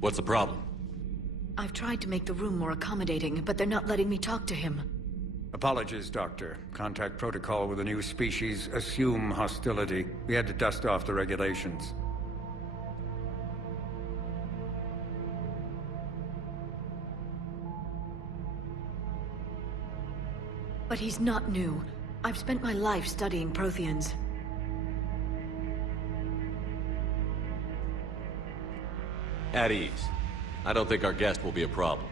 What's the problem? I've tried to make the room more accommodating, but they're not letting me talk to him. Apologies, Doctor. Contact protocol with a new species. Assume hostility. We had to dust off the regulations. But he's not new. I've spent my life studying Protheans. At ease. I don't think our guest will be a problem.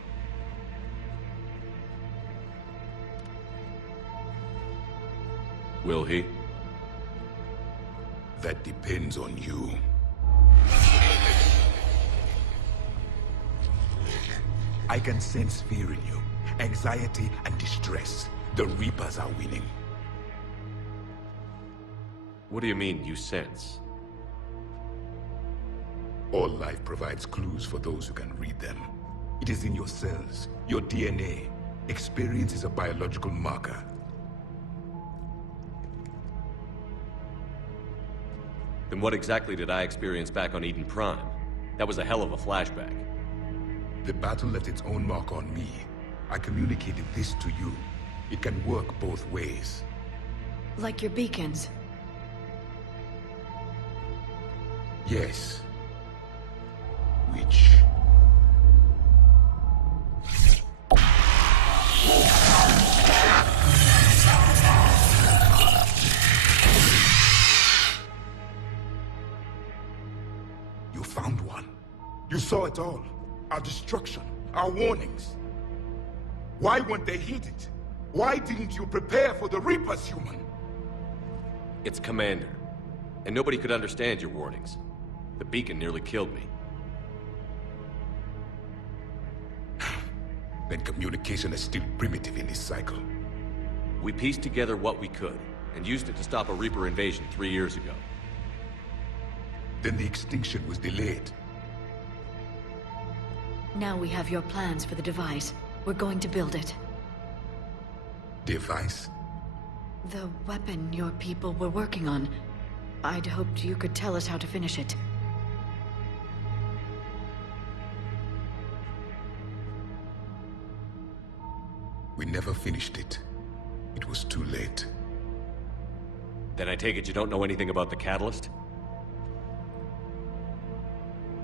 Will he? That depends on you. I can sense fear in you, anxiety and distress. The Reapers are winning. What do you mean, you sense? All life provides clues for those who can read them. It is in your cells, your DNA. Experience is a biological marker. Then what exactly did I experience back on Eden Prime? That was a hell of a flashback. The battle left its own mark on me. I communicated this to you. It can work both ways. Like your beacons. Yes. Which... You found one. You saw it all. Our destruction, our warnings. Why weren't they heeded? Why didn't you prepare for the Reapers, human? It's Commander. And nobody could understand your warnings. The beacon nearly killed me. Then communication is still primitive in this cycle. We pieced together what we could, and used it to stop a Reaper invasion 3 years ago. Then the extinction was delayed. Now we have your plans for the device. We're going to build it. Device? The weapon your people were working on. I'd hoped you could tell us how to finish it. We never finished it. It was too late. Then I take it you don't know anything about the catalyst?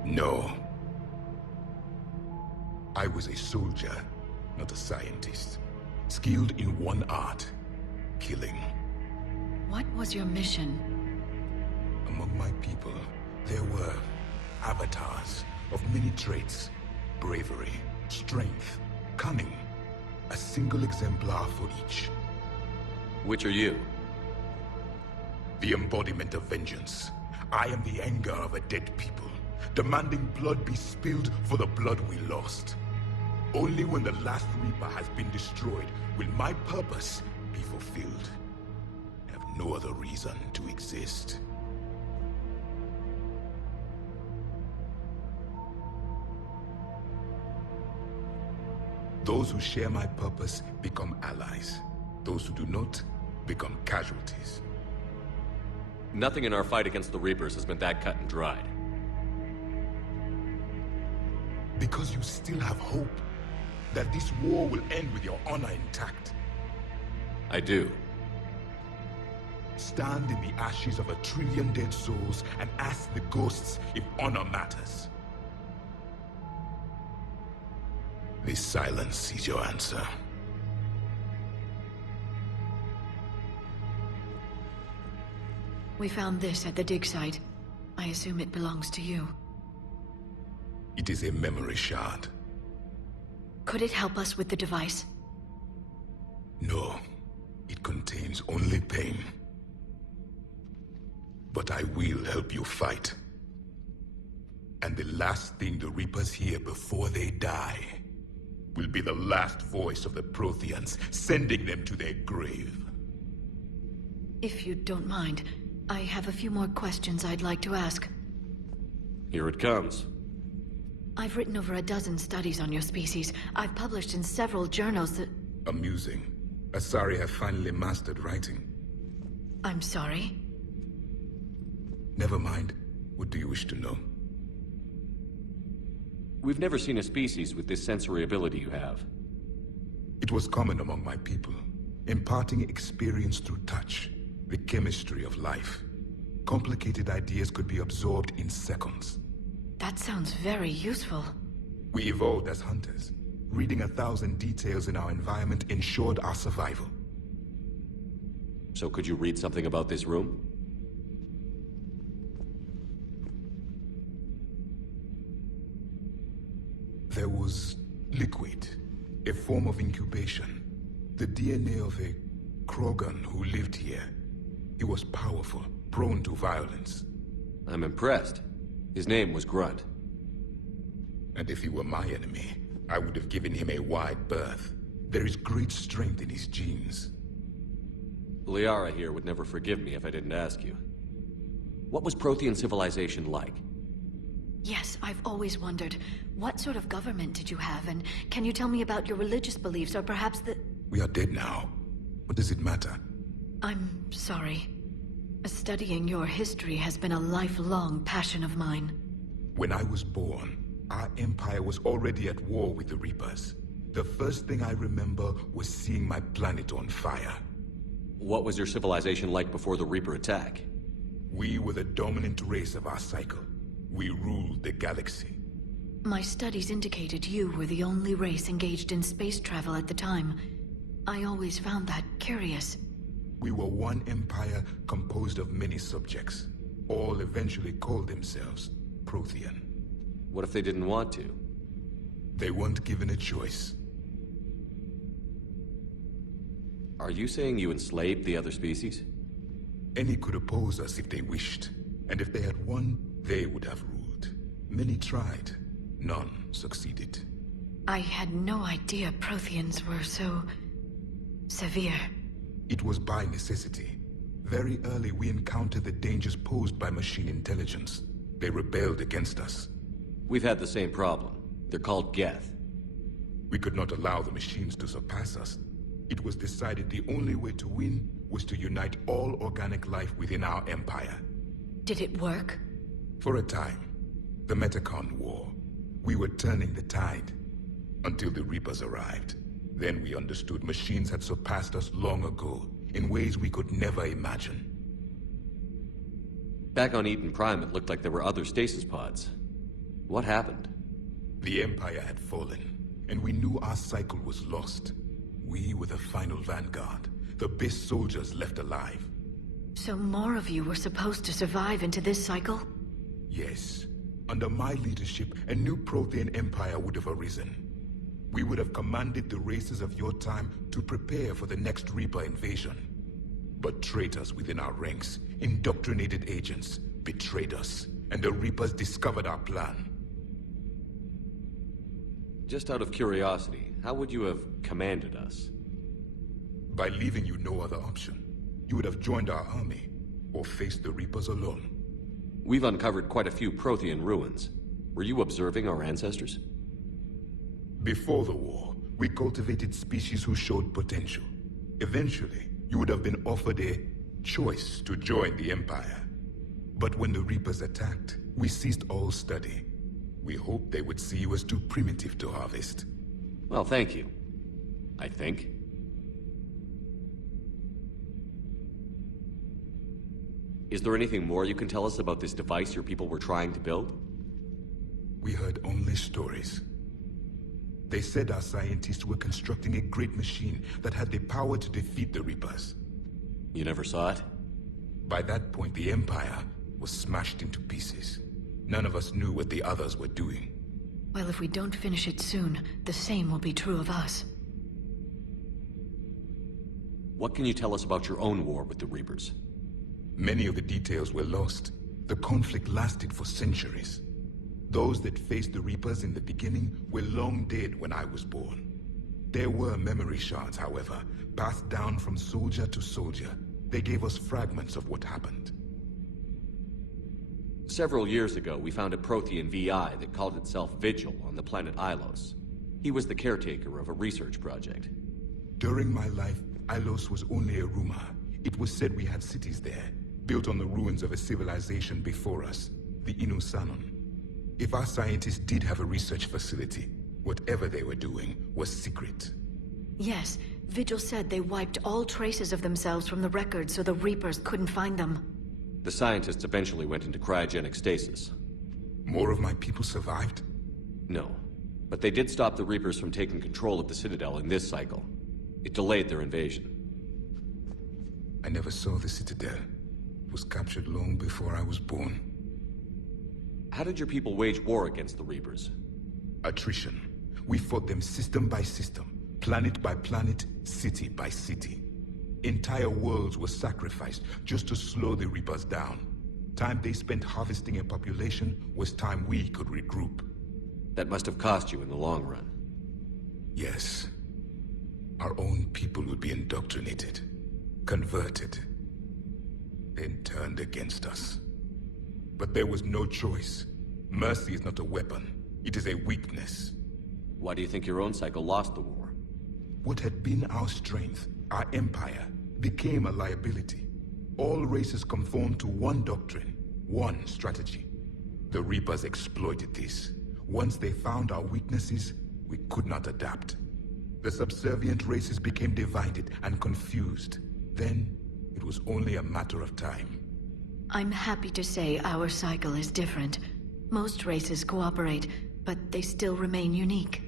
No. I was a soldier, not a scientist. Skilled in one art, killing. What was your mission? Among my people, there were avatars of many traits. Bravery, strength, cunning. A single exemplar for each. Which are you? The embodiment of vengeance. I am the anger of a dead people, demanding blood be spilled for the blood we lost. Only when the last Reaper has been destroyed will my purpose be fulfilled. I have no other reason to exist. Those who share my purpose become allies. Those who do not become casualties. Nothing in our fight against the Reapers has been that cut and dried. Because you still have hope that this war will end with your honor intact. I do. Stand in the ashes of 1 trillion dead souls and ask the ghosts if honor matters. This silence is your answer. We found this at the dig site. I assume it belongs to you. It is a memory shard. Could it help us with the device? No, it contains only pain. But I will help you fight. And the last thing the Reapers hear before they die will be the last voice of the Protheans, sending them to their grave. If you don't mind, I have a few more questions I'd like to ask. Here it comes. I've written over a dozen studies on your species. I've published in several journals that... Amusing. Asari have finally mastered writing. I'm sorry? Never mind. What do you wish to know? We've never seen a species with this sensory ability you have. It was common among my people, imparting experience through touch, the chemistry of life. Complicated ideas could be absorbed in seconds. That sounds very useful. We evolved as hunters. Reading 1,000 details in our environment ensured our survival. So could you read something about this room? There was liquid, a form of incubation. The DNA of a Krogan who lived here. He was powerful, prone to violence. I'm impressed. His name was Grunt. And if he were my enemy, I would have given him a wide berth. There is great strength in his genes. Liara here would never forgive me if I didn't ask you. What was Prothean civilization like? Yes, I've always wondered, what sort of government did you have, and can you tell me about your religious beliefs, or perhaps the... We are dead now. What does it matter? I'm sorry. Studying your history has been a lifelong passion of mine. When I was born, our empire was already at war with the Reapers. The first thing I remember was seeing my planet on fire. What was your civilization like before the Reaper attack? We were the dominant race of our cycle. We ruled the galaxy. My studies indicated you were the only race engaged in space travel at the time. I always found that curious. We were one empire composed of many subjects. All eventually called themselves Prothean. What if they didn't want to? They weren't given a choice. Are you saying you enslaved the other species? Any could oppose us if they wished. And if they had won, they would have ruled. Many tried. None succeeded. I had no idea Protheans were so... severe. It was by necessity. Very early we encountered the dangers posed by machine intelligence. They rebelled against us. We've had the same problem. They're called Geth. We could not allow the machines to surpass us. It was decided the only way to win was to unite all organic life within our empire. Did it work? For a time. The Metacon War. We were turning the tide. Until the Reapers arrived. Then we understood machines had surpassed us long ago, in ways we could never imagine. Back on Eden Prime, it looked like there were other stasis pods. What happened? The Empire had fallen, and we knew our cycle was lost. We were the final vanguard, the best soldiers left alive. So more of you were supposed to survive into this cycle? Yes. Under my leadership, a new Prothean empire would have arisen. We would have commanded the races of your time to prepare for the next Reaper invasion. But traitors within our ranks, indoctrinated agents, betrayed us, and the Reapers discovered our plan. Just out of curiosity, how would you have commanded us? By leaving you no other option. You would have joined our army, or faced the Reapers alone. We've uncovered quite a few Prothean ruins. Were you observing our ancestors? Before the war, we cultivated species who showed potential. Eventually, you would have been offered a choice to join the Empire. But when the Reapers attacked, we ceased all study. We hoped they would see you as too primitive to harvest. Well, thank you. I think. Is there anything more you can tell us about this device your people were trying to build? We heard only stories. They said our scientists were constructing a great machine that had the power to defeat the Reapers. You never saw it? By that point, the Empire was smashed into pieces. None of us knew what the others were doing. Well, if we don't finish it soon, the same will be true of us. What can you tell us about your own war with the Reapers? Many of the details were lost. The conflict lasted for centuries. Those that faced the Reapers in the beginning were long dead when I was born. There were memory shards, however, passed down from soldier to soldier. They gave us fragments of what happened. Several years ago, we found a Prothean VI that called itself Vigil on the planet Ilos. He was the caretaker of a research project. During my life, Ilos was only a rumor. It was said we had cities there, built on the ruins of a civilization before us, the Inusanon. If our scientists did have a research facility, whatever they were doing was secret. Yes, Vigil said they wiped all traces of themselves from the records so the Reapers couldn't find them. The scientists eventually went into cryogenic stasis. More of my people survived? No. But they did stop the Reapers from taking control of the Citadel in this cycle. It delayed their invasion. I never saw the Citadel. It was captured long before I was born. How did your people wage war against the Reapers? Attrition. We fought them system by system, planet by planet, city by city. Entire worlds were sacrificed just to slow the Reapers down. Time they spent harvesting a population was time we could regroup. That must have cost you in the long run. Yes. Our own people would be indoctrinated, converted, then turned against us. But there was no choice. Mercy is not a weapon. It is a weakness. Why do you think your own cycle lost the war? What had been our strength, our empire, became a liability. All races conformed to one doctrine, one strategy. The Reapers exploited this. Once they found our weaknesses, we could not adapt. The subservient races became divided and confused. Then, it was only a matter of time. I'm happy to say our cycle is different. Most races cooperate, but they still remain unique.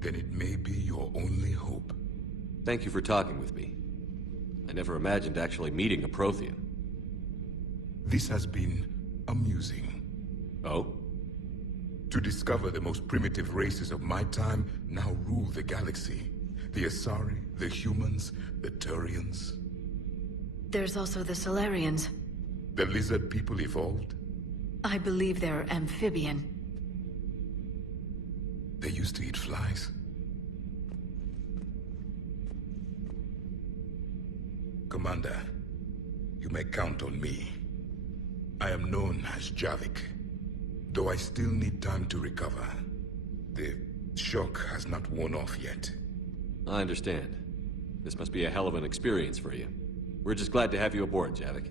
Then it may be your only hope. Thank you for talking with me. I never imagined actually meeting a Prothean. This has been amusing. Oh? To discover the most primitive races of my time now rule the galaxy. The Asari, the humans, the Turians. There's also the Solarians. The lizard people evolved? I believe they're amphibian. They used to eat flies. Commander, you may count on me. I am known as Javik, though I still need time to recover. The shock has not worn off yet. I understand. This must be a hell of an experience for you. We're just glad to have you aboard, Javik.